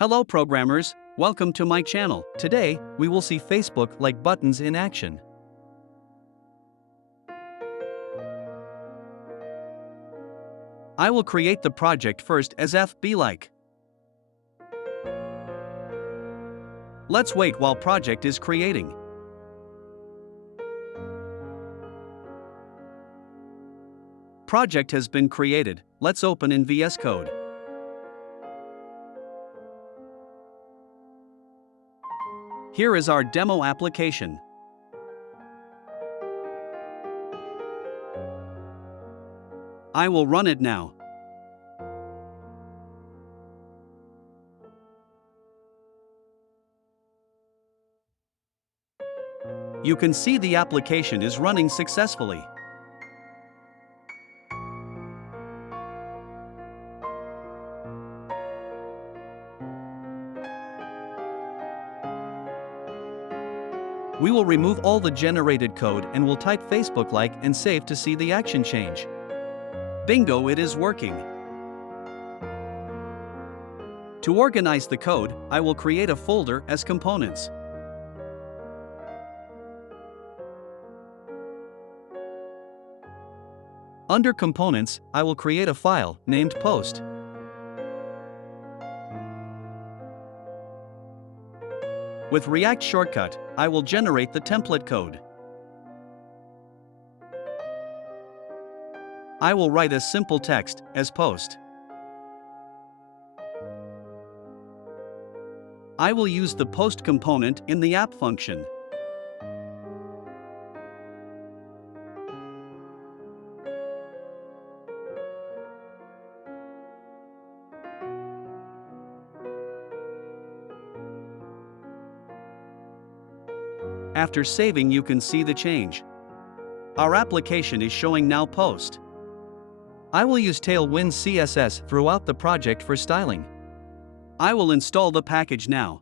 Hello programmers, welcome to my channel. Today, we will see Facebook-like buttons in action. I will create the project first as FB-like. Let's wait while project is creating. Project has been created. Let's open in VS Code. Here is our demo application. I will run it now. You can see the application is running successfully. We will remove all the generated code and will type Facebook-like and save to see the action change. Bingo, it is working. To organize the code, I will create a folder as components. Under components, I will create a file named post. With React shortcut, I will generate the template code. I will write a simple text as post. I will use the post component in the app function. After saving, you can see the change. Our application is showing now post. I will use Tailwindcss throughout the project for styling. I will install the package now.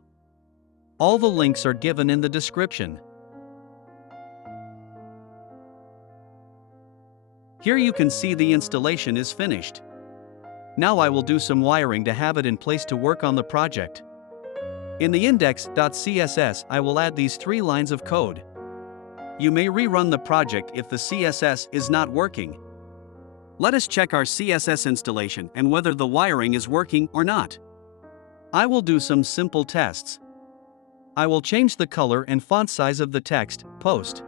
All the links are given in the description. Here you can see the installation is finished. Now I will do some wiring to have it in place to work on the project. In the index.css, I will add these 3 lines of code. You may rerun the project if the CSS is not working. Let us check our CSS installation and whether the wiring is working or not. I will do some simple tests. I will change the color and font size of the text, post.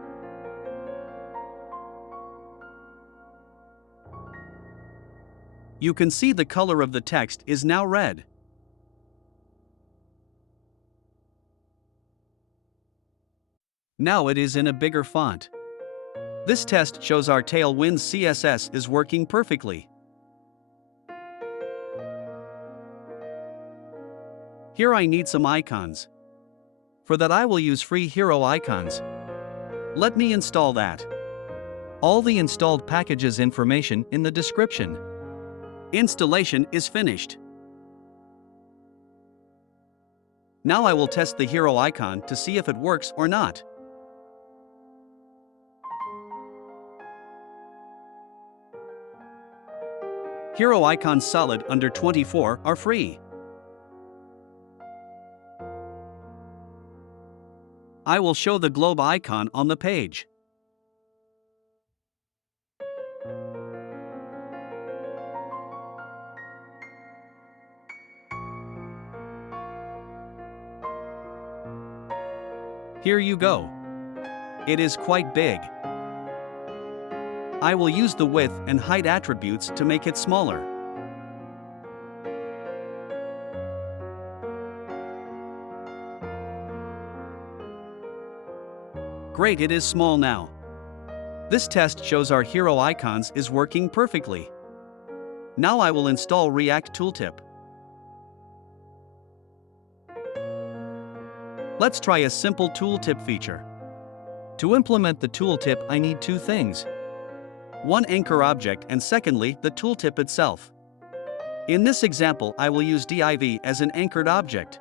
You can see the color of the text is now red. Now it is in a bigger font. This test shows our Tailwindcss is working perfectly. Here I need some icons. For that I will use free Heroicons. Let me install that. All the installed packages information in the description. Installation is finished. Now I will test the Heroicon to see if it works or not. Heroicon Solid under 24 are free. I will show the globe icon on the page. Here you go. It is quite big. I will use the width and height attributes to make it smaller. Great, it is small now. This test shows our Heroicons is working perfectly. Now I will install React-ToolTip. Let's try a simple tooltip feature. To implement the tooltip, I need 2 things. One anchor object and secondly, the tooltip itself. In this example, I will use div as an anchored object.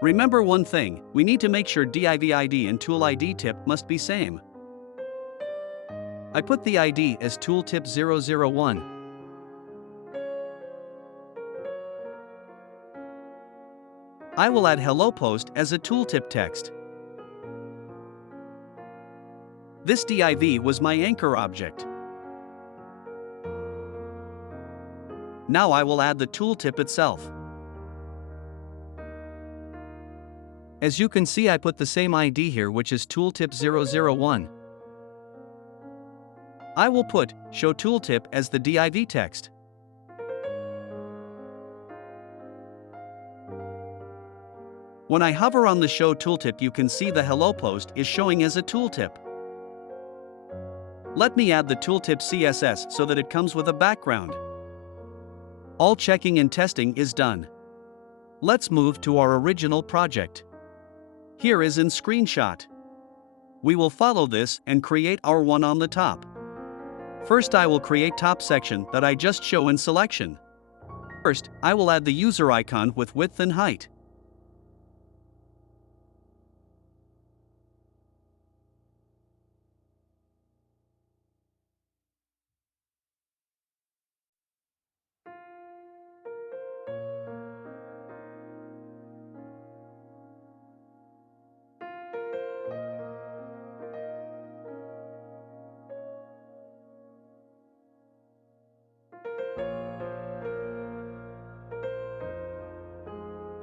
Remember one thing, we need to make sure div ID and tool ID tip must be same. I put the ID as tooltip 001. I will add hello post as a tooltip text. This div was my anchor object. Now I will add the tooltip itself. As you can see, I put the same ID here, which is tooltip 001. I will put show tooltip as the div text. When I hover on the show tooltip, you can see the hello post is showing as a tooltip. Let me add the tooltip CSS so that it comes with a background. All checking and testing is done. Let's move to our original project. Here is in screenshot. We will follow this and create our one on the top. First, I will create top section that I just show in selection. First, I will add the user icon with width and height.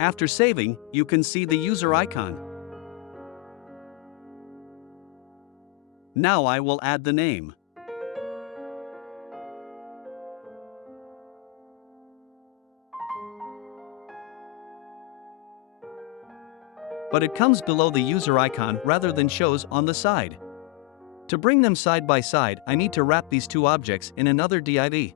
After saving, you can see the user icon. Now I will add the name. But it comes below the user icon rather than shows on the side. To bring them side by side, I need to wrap these two objects in another div.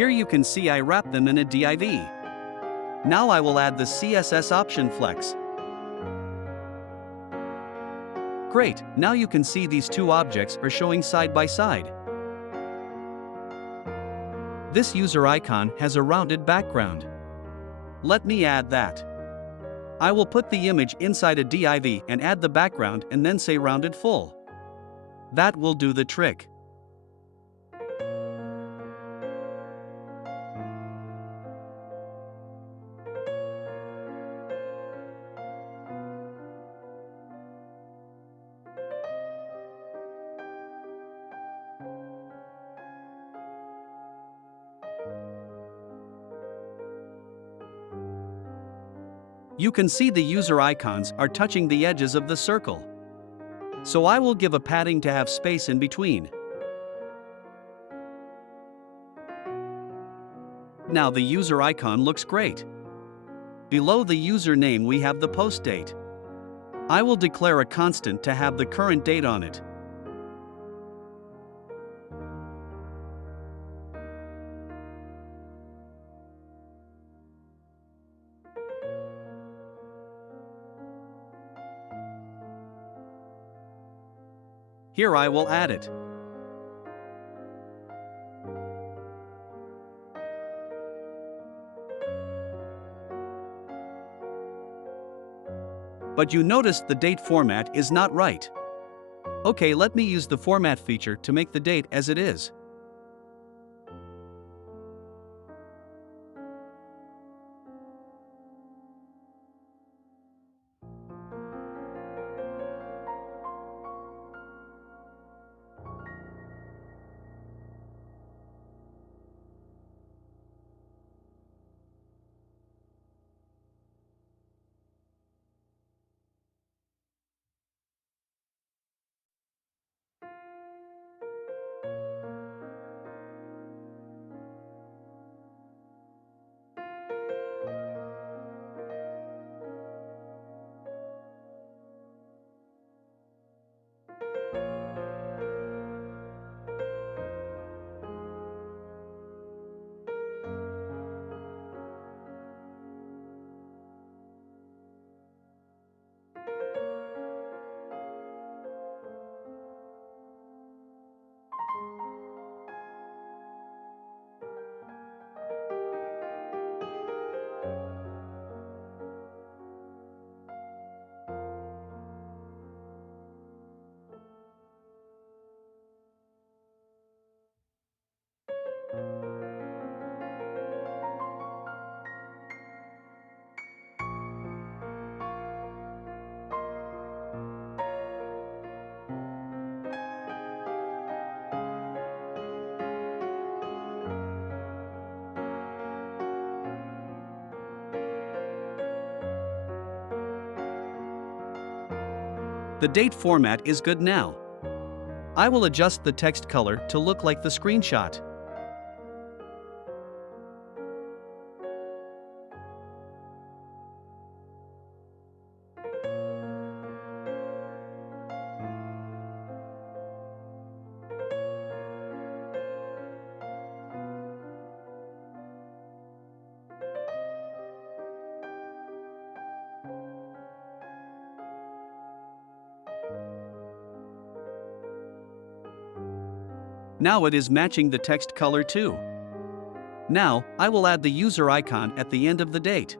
Here you can see I wrap them in a div. Now I will add the CSS option flex. Great, now you can see these two objects are showing side by side. This user icon has a rounded background. Let me add that. I will put the image inside a div and add the background and then say rounded full. That will do the trick. You can see the user icons are touching the edges of the circle. So I will give a padding to have space in between. Now the user icon looks great. Below the username we have the post date. I will declare a constant to have the current date on it. Here I will add it. But you noticed the date format is not right. Okay, let me use the format feature to make the date as it is. The date format is good now. I will adjust the text color to look like the screenshot. Now it is matching the text color too. Now, I will add the user icon at the end of the date.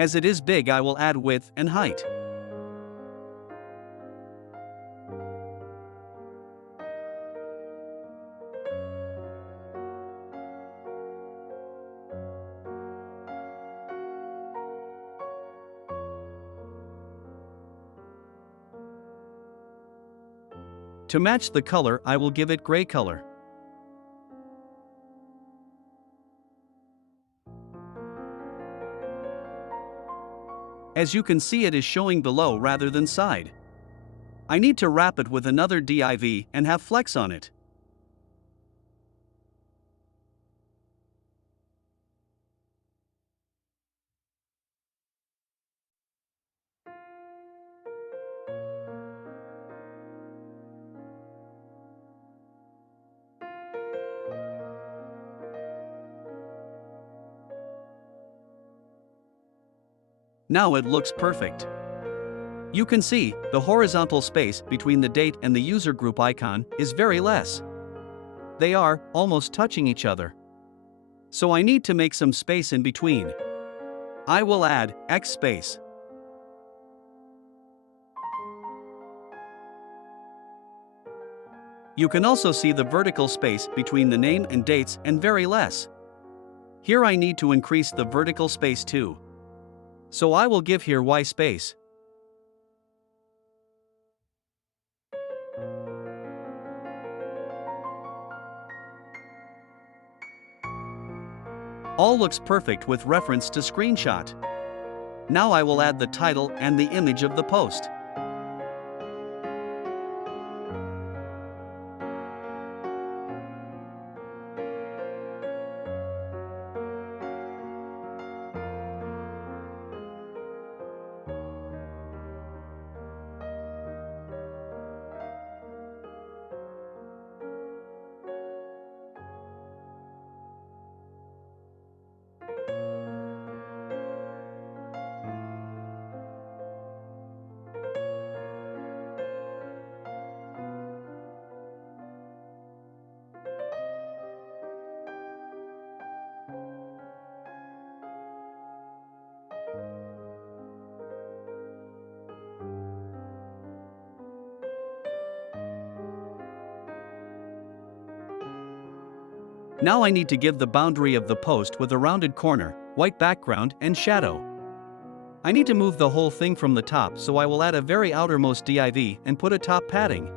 As it is big, I will add width and height. To match the color, I will give it gray color. As you can see, it is showing below rather than side. I need to wrap it with another div and have flex on it. Now it looks perfect. You can see, the horizontal space between the date and the user group icon is very less. They are almost touching each other. So I need to make some space in between. I will add X space. You can also see the vertical space between the name and dates and very less. Here I need to increase the vertical space too. So I will give here Y space. All looks perfect with reference to screenshot. Now I will add the title and the image of the post. Now I need to give the boundary of the post with a rounded corner, white background and shadow. I need to move the whole thing from the top, so I will add a very outermost div and put a top padding.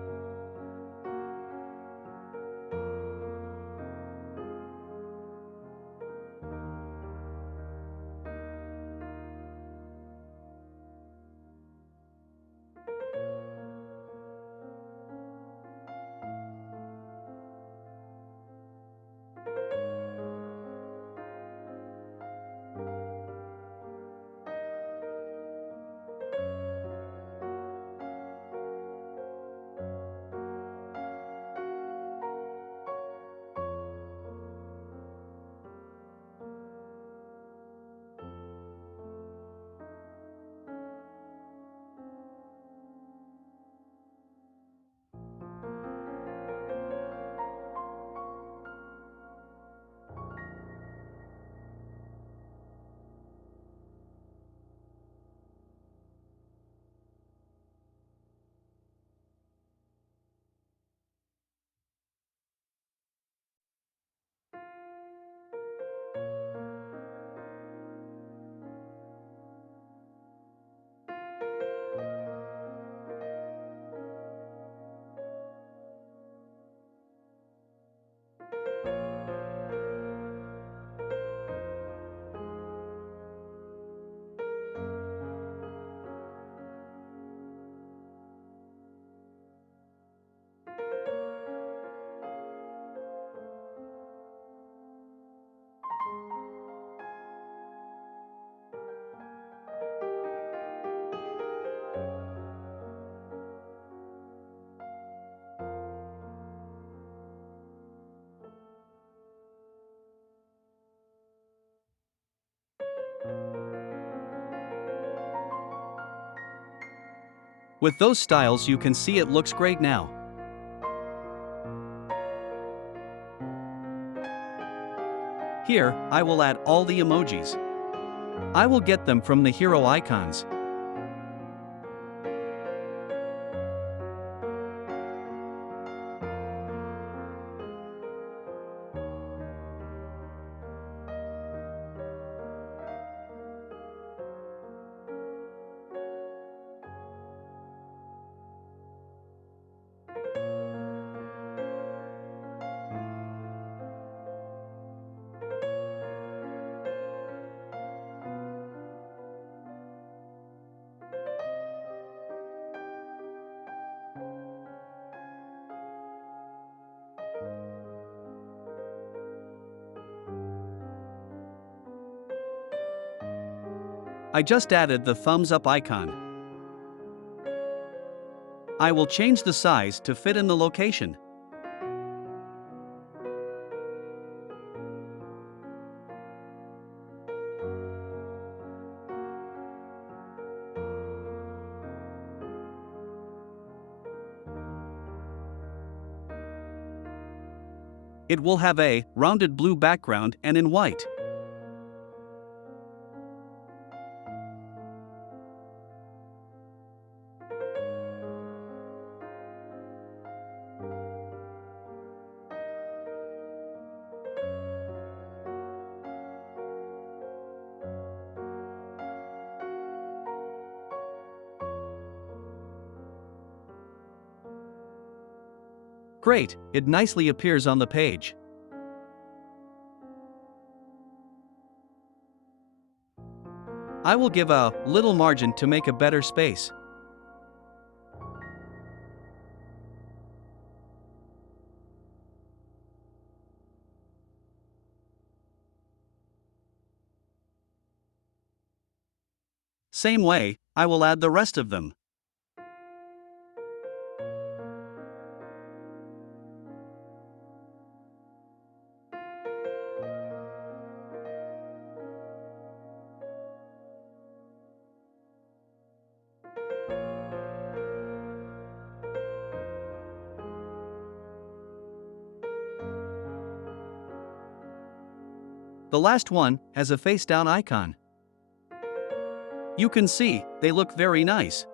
With those styles you can see it looks great now. Here, I will add all the emojis. I will get them from the hero icons. I just added the thumbs up icon. I will change the size to fit in the location. It will have a rounded blue background and in white. Great, it nicely appears on the page. I will give a little margin to make a better space. Same way, I will add the rest of them. The last one has a face-down icon. You can see, they look very nice.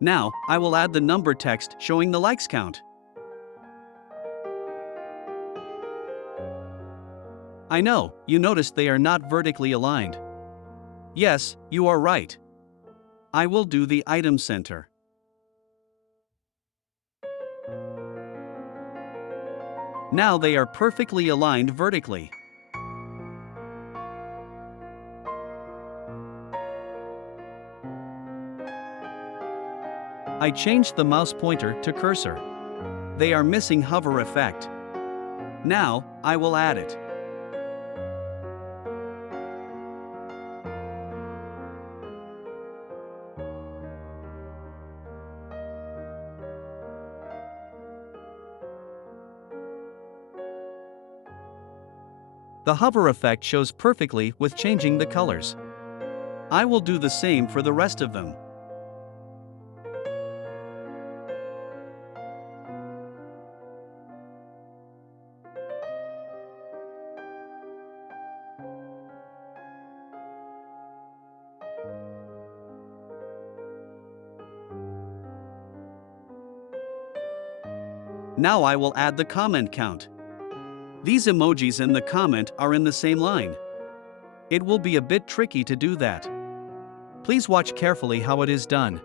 Now, I will add the number text showing the likes count. I know, you noticed they are not vertically aligned. Yes, you are right. I will do the item center. Now they are perfectly aligned vertically. I changed the mouse pointer to cursor. They are missing hover effect. Now, I will add it. The hover effect shows perfectly with changing the colors. I will do the same for the rest of them. Now I will add the comment count. These emojis and the comment are in the same line. It will be a bit tricky to do that. Please watch carefully how it is done.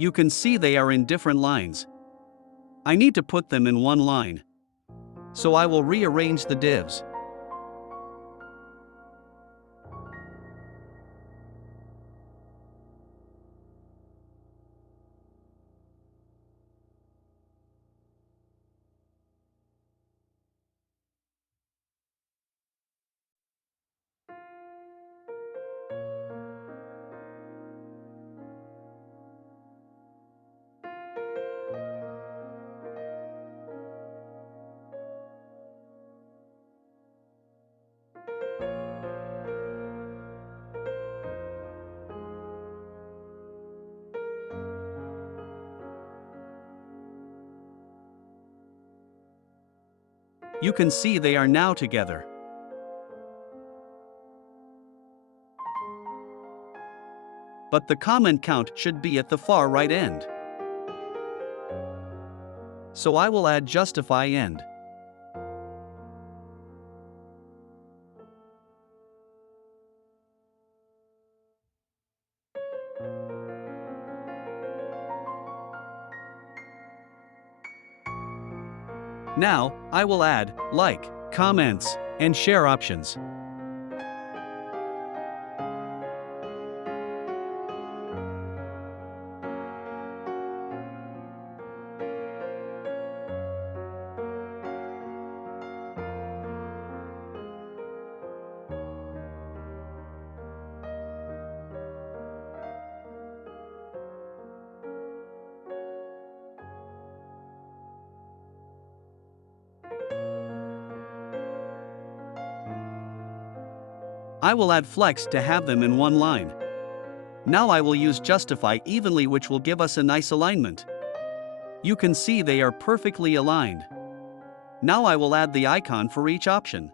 You can see they are in different lines. I need to put them in one line. So I will rearrange the divs. You can see they are now together. But the comment count should be at the far right end. So I will add justify end. Now, I will add like, comments, and share options. I will add flex to have them in one line. Now I will use justify evenly, which will give us a nice alignment. You can see they are perfectly aligned. Now I will add the icon for each option.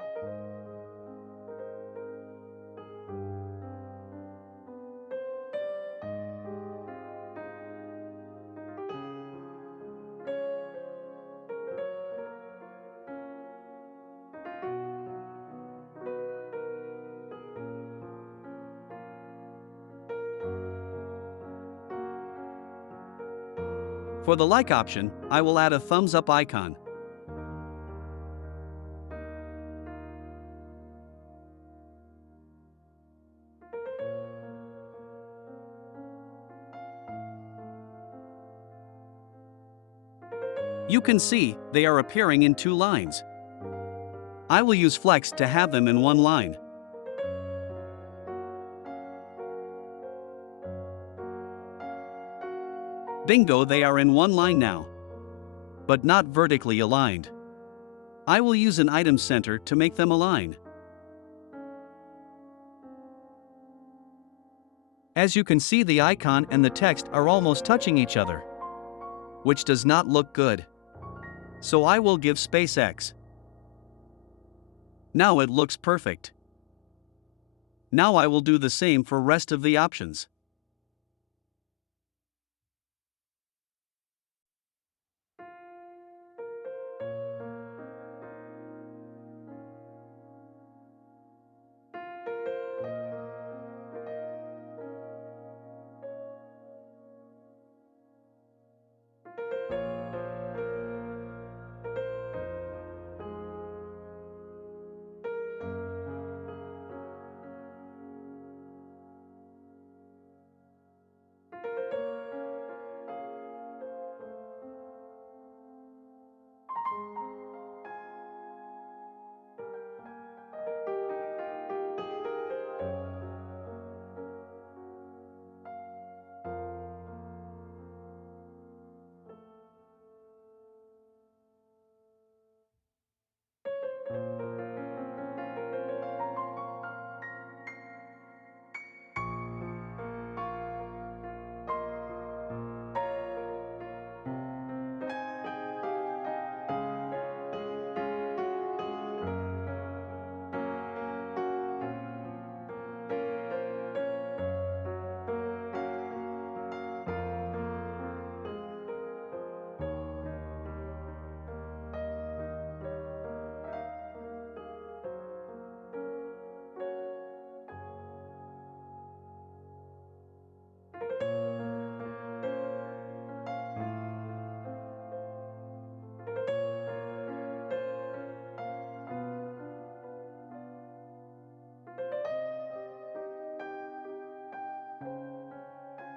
For the like option, I will add a thumbs up icon. You can see they are appearing in two lines. I will use flex to have them in one line. Bingo, they are in one line now, but not vertically aligned. I will use an item center to make them align. As you can see, the icon and the text are almost touching each other, which does not look good. So I will give space X. Now it looks perfect. Now I will do the same for rest of the options.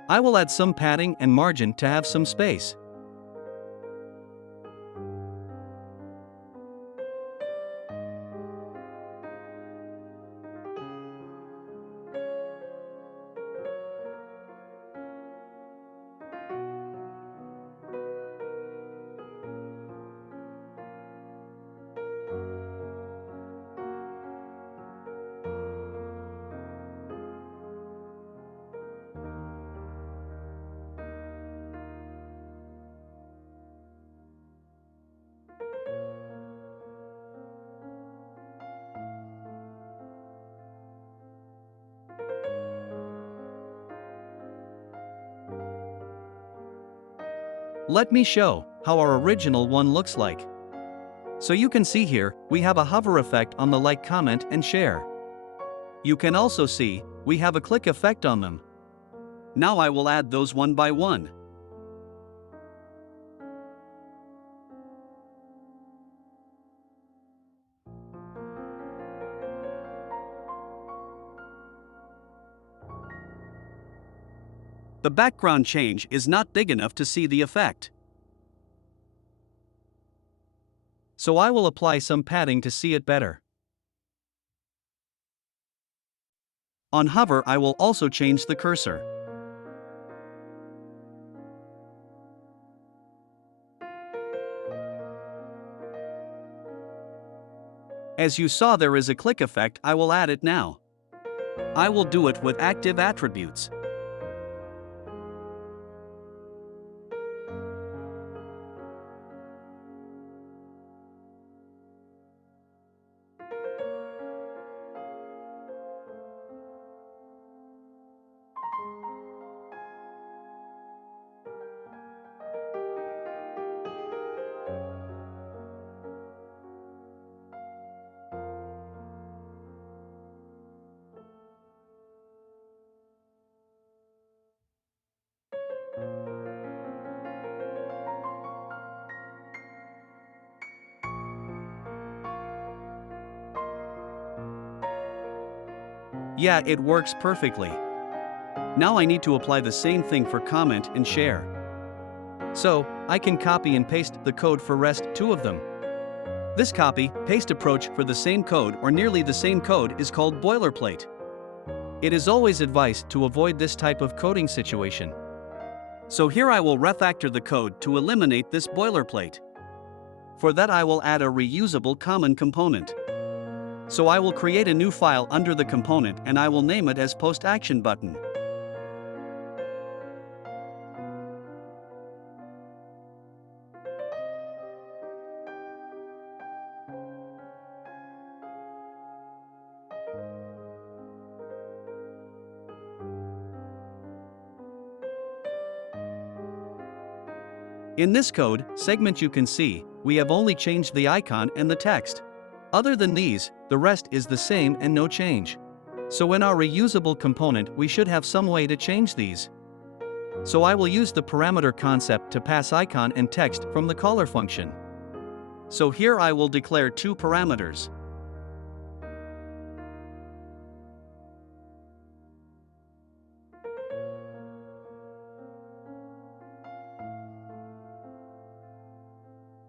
I will add some padding and margin to have some space. Let me show how our original one looks like. So you can see here, we have a hover effect on the like, comment, and share. You can also see, we have a click effect on them. Now I will add those one by one. The background change is not big enough to see the effect. So I will apply some padding to see it better. On hover, I will also change the cursor. As you saw, there is a click effect. I will add it now. I will do it with active attributes. Yeah, it works perfectly. Now I need to apply the same thing for comment and share. So, I can copy and paste the code for rest two of them. This copy-paste approach for the same code or nearly the same code is called boilerplate. It is always advised to avoid this type of coding situation. So here I will refactor the code to eliminate this boilerplate. For that I will add a reusable common component. So I will create a new file under the component and I will name it as postActionButton. In this code segment you can see, we have only changed the icon and the text. Other than these, the rest is the same and no change. So in our reusable component we should have some way to change these. So I will use the parameter concept to pass icon and text from the caller function. So here I will declare two parameters.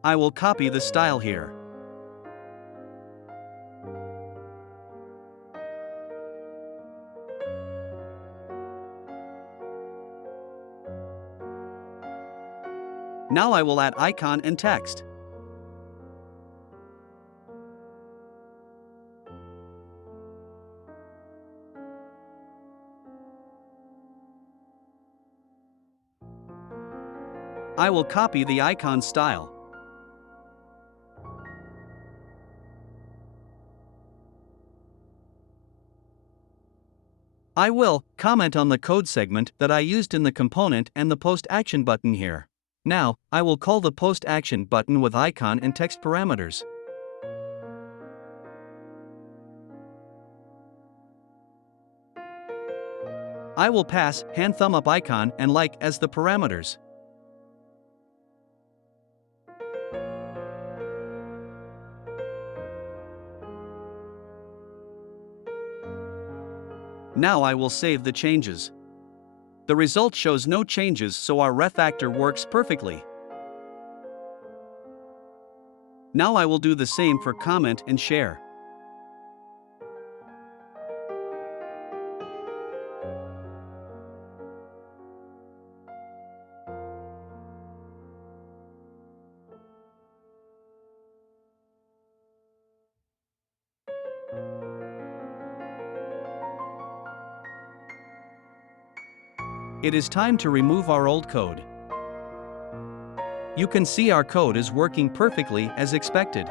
I will copy the style here. Now I will add icon and text. I will copy the icon style. I will comment on the code segment that I used in the component and the post action button here. Now, I will call the post action button with icon and text parameters. I will pass hand thumb up icon and like as the parameters. Now I will save the changes. The result shows no changes, so our refactor works perfectly. Now I will do the same for comment and share. It is time to remove our old code. You can see our code is working perfectly as expected.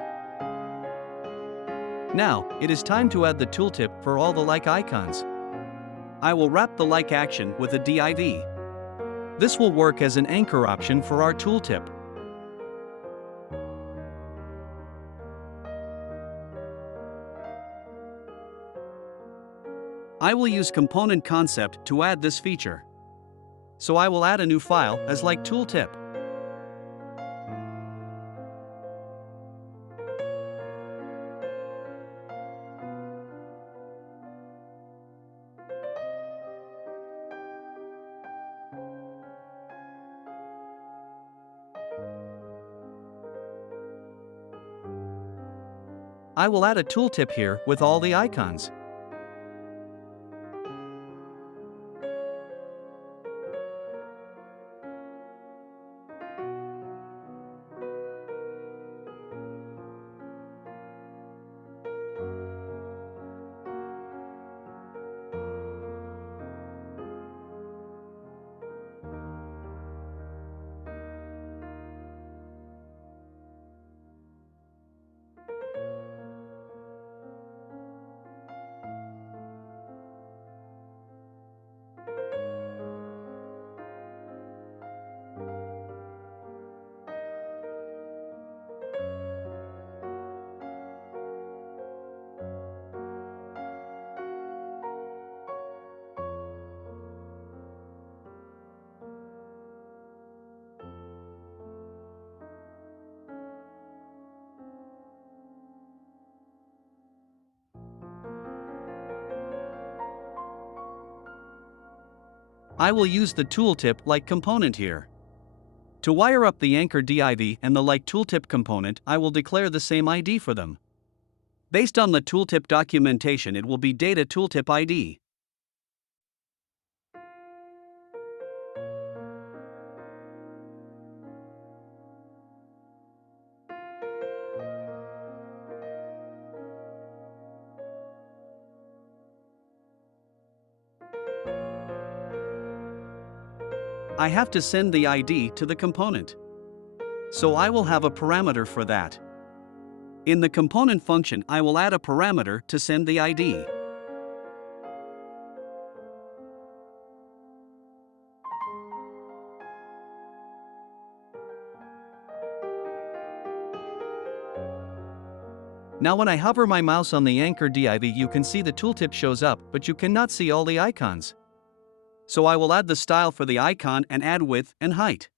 Now, it is time to add the tooltip for all the like icons. I will wrap the like action with a div. This will work as an anchor option for our tooltip. I will use component concept to add this feature. So I will add a new file as like tooltip. I will add a tooltip here with all the icons. I will use the tooltip like component here. To wire up the anchor div and the like tooltip component, I will declare the same ID for them. Based on the tooltip documentation, it will be data tooltip ID. I have to send the ID to the component. So I will have a parameter for that. In the component function, I will add a parameter to send the ID. Now when I hover my mouse on the anchor div, you can see the tooltip shows up, but you cannot see all the icons. So I will add the style for the icon and add width and height.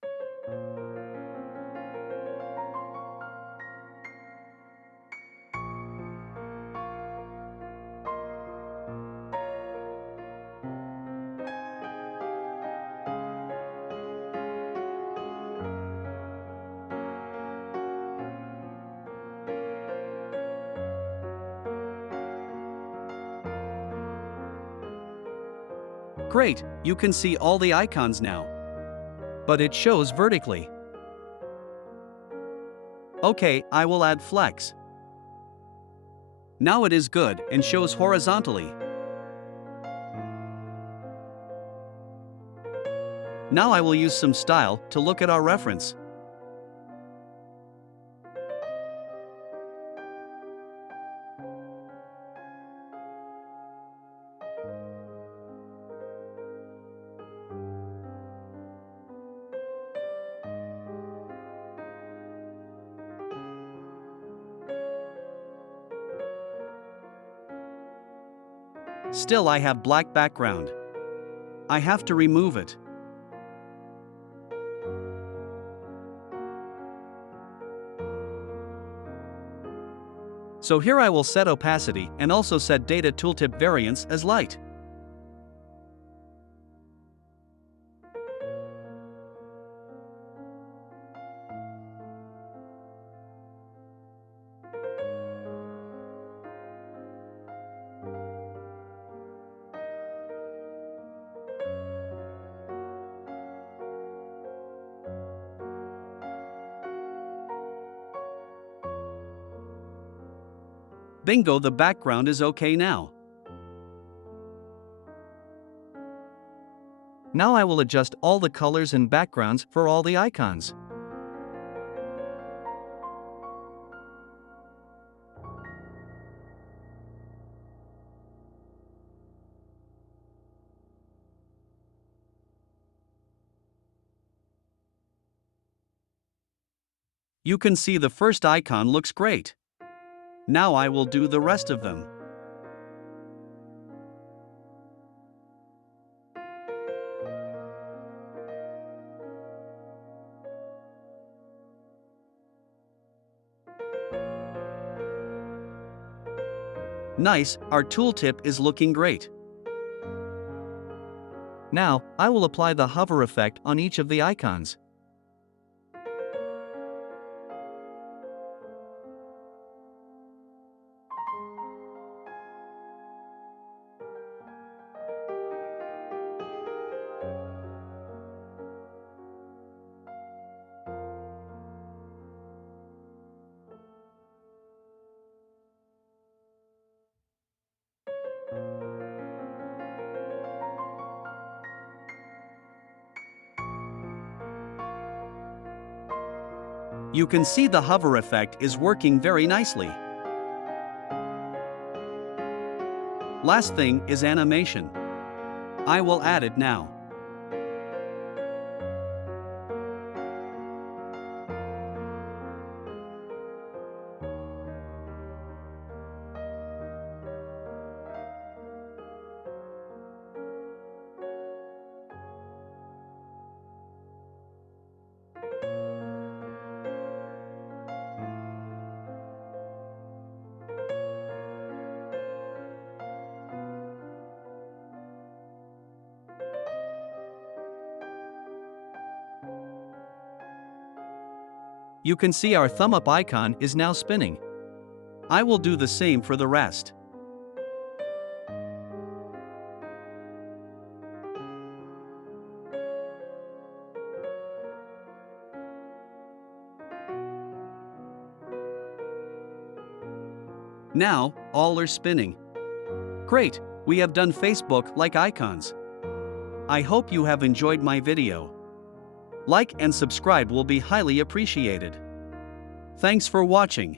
Great, you can see all the icons now. But it shows vertically. Okay, I will add flex. Now it is good and shows horizontally. Now I will use some style to look at our reference. Still, I have black background. I have to remove it. So here I will set opacity and also set data tooltip variance as light. Bingo, the background is okay now. Now I will adjust all the colors and backgrounds for all the icons. You can see the first icon looks great. Now I will do the rest of them. Nice, our tooltip is looking great. Now, I will apply the hover effect on each of the icons. You can see the hover effect is working very nicely. Last thing is animation. I will add it now. You can see our thumb up icon is now spinning. I will do the same for the rest. Now, all are spinning. Great, we have done Facebook-like icons. I hope you have enjoyed my video. Like and subscribe will be highly appreciated. Thanks for watching.